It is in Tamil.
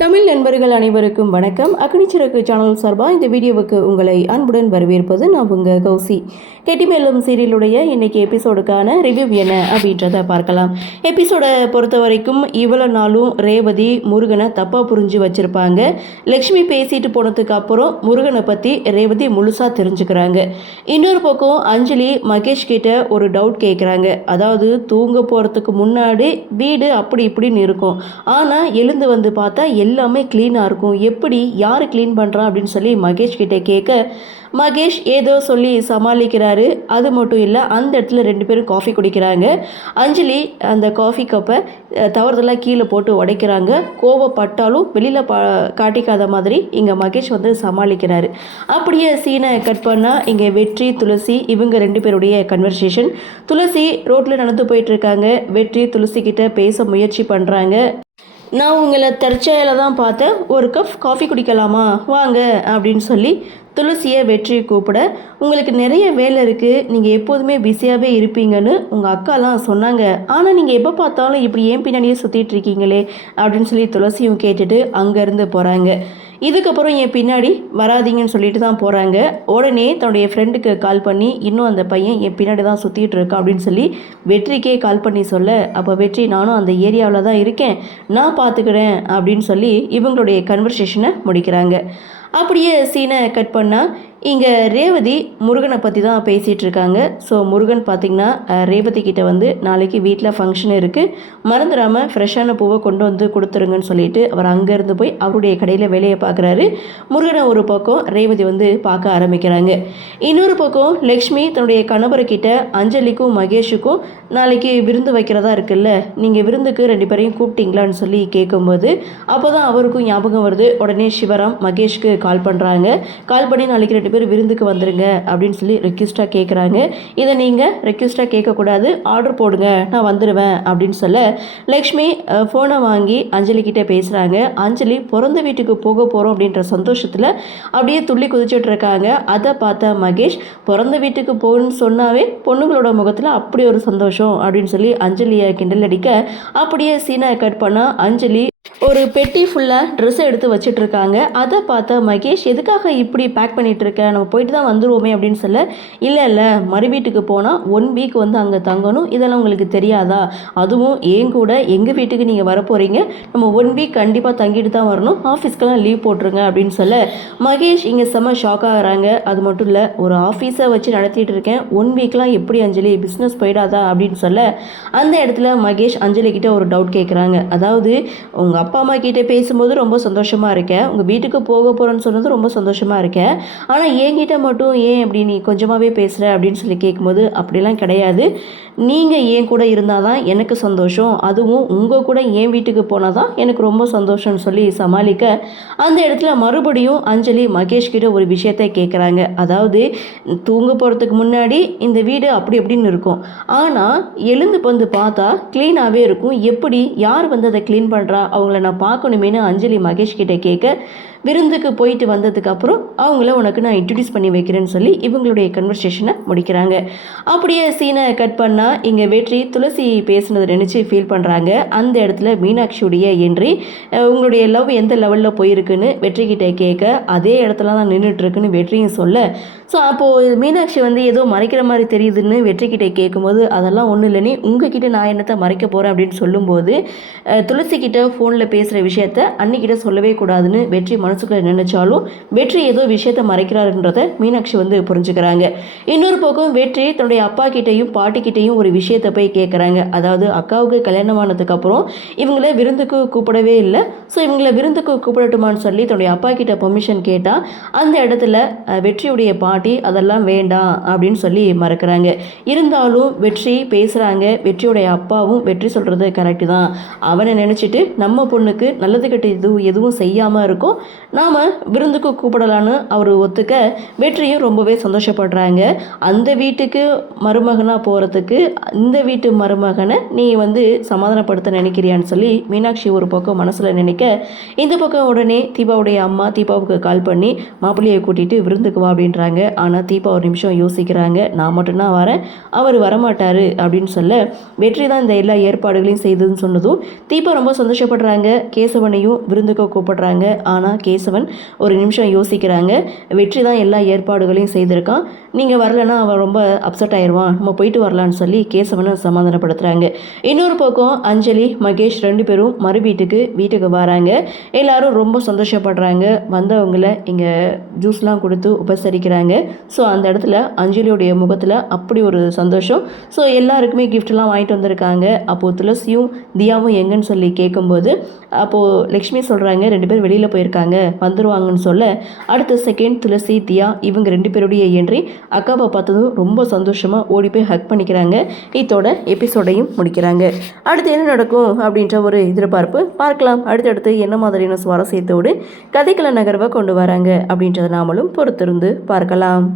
தமிழ் நண்பர்கள் அனைவருக்கும் வணக்கம். அக்னிச்சிறகு சேனல் சார்பாக இந்த வீடியோவுக்கு உங்களை அன்புடன் வரவேற்பது நான் உங்கள் கௌசி. கெட்டிமேலும் சீரியலுடைய இன்னைக்கு எபிசோடுக்கான ரிவ்யூ என்ன அப்படின்றத பார்க்கலாம். எபிசோடை பொறுத்த வரைக்கும் இவ்வளோ நாளும் ரேவதி முருகனை தப்பாக புரிஞ்சு வச்சுருப்பாங்க. லக்ஷ்மி பேசிட்டு போனதுக்கு அப்புறம் முருகனை பற்றி ரேவதி முழுசாக தெரிஞ்சுக்கிறாங்க. இன்னொரு பக்கம் அஞ்சலி மகேஷ் கிட்ட ஒரு டவுட் கேட்குறாங்க. அதாவது தூங்க போகிறதுக்கு முன்னாடி வீடு அப்படி இப்படின்னு இருக்கும், ஆனால் எழுந்து வந்து பார்த்தா எல்லாமே க்ளீனாக இருக்கும், எப்படி யார் க்ளீன் பண்ணுறா அப்படின்னு சொல்லி மகேஷ் கிட்டே கேட்க மகேஷ் ஏதோ சொல்லி சமாளிக்கிறாரு. அது மட்டும் இல்லை, அந்த இடத்துல ரெண்டு பேரும் காஃபி குடிக்கிறாங்க. அஞ்சலி அந்த காஃபி கப்பை தவறுதலாக கீழே போட்டு உடைக்கிறாங்க. கோவப்பட்டாலும் வெளியில் காட்டிக்காத மாதிரி இங்கே மகேஷ் வந்து சமாளிக்கிறாரு. அப்படியே சீனை கட் பண்ணால் இங்கே வெற்றி துளசி இவங்க ரெண்டு பேருடைய கன்வர்சேஷன். துளசி ரோட்டில் நடந்து போயிட்டுருக்காங்க. வெற்றி துளசி கிட்ட பேச முயற்சி பண்ணுறாங்க. நான் உங்களை தற்செயலில் தான் பார்த்தேன், ஒரு கப் காஃபி குடிக்கலாமா வாங்க அப்படின்னு சொல்லி துளசியை வெற்றி கூப்பிட, உங்களுக்கு நிறைய வேலை இருக்குது, நீங்கள் எப்போதுமே பிஸியாகவே இருப்பீங்கன்னு உங்கள் அக்காலாம் சொன்னாங்க, ஆனால் நீங்கள் எப்போ பார்த்தாலும் இப்படி ஏன் பின்னாடியே சுற்றிட்டு இருக்கீங்களே அப்படின்னு சொல்லி துளசியும் கேட்டுட்டு அங்கேருந்து போகிறாங்க. இதுக்கப்புறம் என் பின்னாடி வராதிங்கன்னு சொல்லிட்டு தான் போகிறாங்க. உடனே தன்னுடைய ஃப்ரெண்டுக்கு கால் பண்ணி இன்னும் அந்த பையன் என் பின்னாடி தான் சுற்றிட்டு இருக்கா அப்படின்னு சொல்லி வெற்றிக்கே கால் பண்ணி சொல்ல, அப்போ வெற்றி நானும் அந்த ஏரியாவில் தான் இருக்கேன், நான் பார்த்துக்கிறேன் அப்படின்னு சொல்லி இவங்களுடைய கன்வர்சேஷனை முடிக்கிறாங்க. அப்படியே சீனை கட் பண்ணால் இங்கே ரேவதி முருகனை பற்றி தான் பேசிகிட்டு இருக்காங்க. ஸோ முருகன் பார்த்திங்கன்னா ரேவதி கிட்டே வந்து நாளைக்கு வீட்டில் ஃபங்க்ஷன் இருக்குது, மறந்துடாமல் ஃப்ரெஷ்ஷான பூவை கொண்டு வந்து கொடுத்துருங்கன்னு சொல்லிட்டு அவர் அங்கேருந்து போய் அவருடைய கடையில் வேலையை பார்க்குறாரு. முருகனை ஒரு பக்கம் ரேவதி வந்து பார்க்க ஆரம்பிக்கிறாங்க. இன்னொரு பக்கம் லக்ஷ்மி தன்னுடைய கணவர்கிட்ட அஞ்சலிக்கும் மகேஷுக்கும் நாளைக்கு விருந்து வைக்கிறதா இருக்குல்ல, நீங்கள் விருந்துக்கு ரெண்டு பேரையும் கூப்பிட்டீங்களான்னு சொல்லி கேட்கும்போது அப்போ தான் அவருக்கும் ஞாபகம் வருது. உடனே சிவராம் மகேஷ்க்கு கால் பண்ணுறாங்க. கால் பண்ணி நாளைக்கு ரெண்டு பேர் விருந்துக்கு வந்துடுங்க அப்படின்னு சொல்லி ரெக்வஸ்ட்டாக கேட்குறாங்க. இதை நீங்கள் ரெக்வஸ்ட்டாக கேட்கக்கூடாது, ஆர்டர் போடுங்க, நான் வந்துடுவேன் அப்படின்னு சொல்ல லக்ஷ்மி ஃபோனை வாங்கி அஞ்சலி கிட்டே பேசுகிறாங்க. அஞ்சலி பிறந்த வீட்டுக்கு போக போகிறோம் அப்படின்ற சந்தோஷத்தில் அப்படியே துள்ளி குதிச்சுட்டு இருக்காங்க. அதை பார்த்த மகேஷ் பிறந்த வீட்டுக்கு போகணும்னு சொன்னாவே பொண்ணுங்களோட முகத்தில் அப்படி ஒரு சந்தோஷம் அப்படின்னு சொல்லி அஞ்சலியை கிண்டல் அடிக்க, அப்படியே சீனை கட் பண்ணால் அஞ்சலி ஒரு பெட்டி ஃபுல்லாக ட்ரெஸ்ஸை எடுத்து வச்சிட்ருக்காங்க. அதை பார்த்தா மகேஷ் எதுக்காக இப்படி பேக் பண்ணிகிட்ருக்க, நம்ம போயிட்டு தான் வந்துடுவோமே அப்படின்னு சொல்ல, இல்லை மறு வீட்டுக்கு போனால் 1 வீக் வந்து அங்கே தங்கணும், இதெல்லாம் உங்களுக்கு தெரியாதா, அதுவும் ஏன் கூட எங்கள் வீட்டுக்கு நீங்கள் வர போகிறீங்க, நம்ம 1 வீக் கண்டிப்பாக தங்கிட்டு தான் வரணும், ஆஃபீஸ்க்கெல்லாம் லீவ் போட்டுருங்க அப்படின்னு சொல்ல மகேஷ் இங்கே செம்ம ஷாக் ஆகிறாங்க. அது மட்டும் இல்லை, ஒரு ஆஃபீஸை வச்சு நடத்திட்டு இருக்கேன், 1 வீக்லாம் எப்படி அஞ்சலி பிஸ்னஸ் போயிடாதா அப்படின்னு சொல்ல அந்த இடத்துல மகேஷ் அஞ்சலி கிட்ட ஒரு டவுட் கேட்குறாங்க. அதாவது உங்கள் அப்பா அம்மா கிட்டே பேசும்போது ரொம்ப சந்தோஷமாக இருக்கேன், உங்கள் வீட்டுக்கு போக போகிறேன்னு சொன்னது ரொம்ப சந்தோஷமாக இருக்கேன், ஆனால் என்கிட்ட மட்டும் ஏன் அப்படி நீ கொஞ்சமாகவே பேசுகிற அப்படின்னு சொல்லி கேட்கும்போது அப்படிலாம் கிடையாது, நீங்கள் ஏன் கூட இருந்தால் தான் எனக்கு சந்தோஷம், அதுவும் உங்கள் கூட என் வீட்டுக்கு போனால் தான் எனக்கு ரொம்ப சந்தோஷம்னு சொல்லி சமாளிக்க அந்த இடத்துல மறுபடியும் அஞ்சலி மகேஷ் கிட்ட ஒரு விஷயத்தை கேட்குறாங்க. அதாவது தூங்க போகிறதுக்கு முன்னாடி இந்த வீடு அப்படி எப்படின்னு இருக்கும், ஆனால் எழுந்து வந்து பார்த்தா க்ளீனாகவே இருக்கும், எப்படி யார் வந்து அதை க்ளீன் பண்ணுறா, அவங்கள நான் பார்க்கணுமேனு அஞ்சலி மகேஷ் கிட்ட கேட்க, விருந்துக்கு போயிட்டு வந்ததுக்கப்புறம் அவங்கள உனக்கு நான் இன்ட்ரடியூஸ் பண்ணி வைக்கிறேன்னு சொல்லி இவங்களுடைய கன்வர்சேஷனை முடிக்கிறாங்க. அப்படியே சீனை கட் பண்ணால் இங்கே வெற்றி துளசி பேசுனதை நினச்சி ஃபீல் பண்ணுறாங்க. அந்த இடத்துல மீனாட்சியுடைய என்ட்ரி, உங்களுடைய லவ் எந்த லெவலில் போயிருக்குன்னு வெற்றிக்கிட்ட கேட்க, அதே இடத்துல தான் நின்றுட்டுருக்குன்னு வெற்றியும் சொல்ல, ஸோ அப்போது மீனாட்சி வந்து ஏதோ மறைக்கிற மாதிரி தெரியுதுன்னு வெற்றிக்கிட்ட கேட்கும்போது அதெல்லாம் ஒன்றும் இல்லைன்னு உங்ககிட்ட நான் என்னத்தை மறைக்க போகிறேன் அப்படின்னு சொல்லும்போது துளசிக்கிட்ட ஃபோனில் பேசுகிற விஷயத்த அன்னிக்கிட்ட சொல்லவே கூடாதுன்னு வெற்றி மனசுக்குள்ளே நினைச்சாலும் வெற்றி ஏதோ விஷயத்தை மறைக்கிறாருன்றதை மீனாட்சி வந்து புரிஞ்சுக்கிறாங்க. இன்னொரு பக்கம் வெற்றி தன்னுடைய அப்பா கிட்டையும் பாட்டிக்கிட்டையும் ஒரு விஷயத்தை போய் கேட்குறாங்க. அதாவது அக்காவுக்கு கல்யாணம் ஆனதுக்கப்புறம் இவங்கள விருந்துக்கு கூப்பிடவே இல்லை, ஸோ இவங்கள விருந்துக்கு கூப்பிடட்டுமான்னு சொல்லி தன்னுடைய அப்பா கிட்ட பெர்மிஷன் கேட்டால் அந்த இடத்துல வெற்றியுடைய பாட்டி அதெல்லாம் வேண்டாம் அப்படின்னு சொல்லி மறக்கிறாங்க. இருந்தாலும் வெற்றி பேசுகிறாங்க. வெற்றியுடைய அப்பாவும் வெற்றி சொல்கிறது கரெக்டு தான், அவனை நினச்சிட்டு நம்ம பொண்ணுக்கு நல்லது கெட்ட எதுவும் செய்யாமல் இருக்கும், நாம் விருந்துக்கு கூப்பிடலான்னு அவர் ஒத்துக்க வெற்றியும் ரொம்பவே சந்தோஷப்படுறாங்க. அந்த வீட்டுக்கு மருமகனாக போகிறதுக்கு இந்த வீட்டு மருமகனை நீ வந்து சமாதானப்படுத்த நினைக்கிறியான்னு சொல்லி மீனாட்சி ஒரு பக்கம் மனசில் நினைக்க, இந்த பக்கம் உடனே தீபாவுடைய அம்மா தீபாவுக்கு கால் பண்ணி மாப்பிள்ளையை கூட்டிகிட்டு விருந்துக்கு வா அப்படின்றாங்க. ஆனால் தீபா ஒரு நிமிஷம் யோசிக்கிறாங்க, நான் மட்டும்தான் வரேன், அவர் வரமாட்டார் அப்படின்னு சொல்ல வெற்றி தான் இந்த எல்லா ஏற்பாடுகளையும் செய்ததுன்னு சொன்னதும் தீபா ரொம்ப சந்தோஷப்படுறாங்க. பண்ணுறாங்க, கேசவனையும் விருந்துக்கு கூப்பிடுறாங்க. ஆனால் கேசவன் ஒரு நிமிஷம் யோசிக்கிறாங்க. வெற்றி தான் எல்லா ஏற்பாடுகளையும் செய்திருக்கான், நீங்கள் வரலைன்னா அவன் ரொம்ப அப்செட் ஆயிடுவான், நம்ம போயிட்டு வரலான்னு சொல்லி கேசவனை சமாதானப்படுத்துகிறாங்க. இன்னொரு பக்கம் அஞ்சலி மகேஷ் 2 பேரும் மறு வீட்டுக்கு வராங்க. எல்லாரும் ரொம்ப சந்தோஷப்படுறாங்க. வந்தவங்களை இங்கே ஜூஸ்லாம் கொடுத்து உபசரிக்கிறாங்க. ஸோ அந்த இடத்துல அஞ்சலியோடைய முகத்தில் அப்படி ஒரு சந்தோஷம். ஸோ எல்லாருக்குமே கிஃப்ட்லாம் வாங்கிட்டு வந்திருக்காங்க. அப்போது துளசியும் தியாவும் எங்கன்னு சொல்லி கேட்கும்போது அப்போது லக்ஷ்மி சொல்கிறாங்க 2 பேர் வெளியில் போயிருக்காங்க, வந்துடுவாங்கன்னு சொல்ல அடுத்த செகண்ட் துளசி தியா இவங்க 2 பேருடைய என்ட்ரி அக்காவை பார்த்ததும் ரொம்ப சந்தோஷமாக ஓடி போய் ஹக் பண்ணிக்கிறாங்க. இதோட எபிசோடையும் முடிக்கிறாங்க. அடுத்து என்ன நடக்கும் அப்படின்ற ஒரு எதிர்பார்ப்பு பார்க்கலாம். அடுத்தடுத்து என்ன மாதிரியான சுவாரஸ்யத்தோடு கதைக்கள நகர்வை கொண்டு வராங்க அப்படின்றத நாமளும் பொறுத்திருந்து பார்க்கலாம்.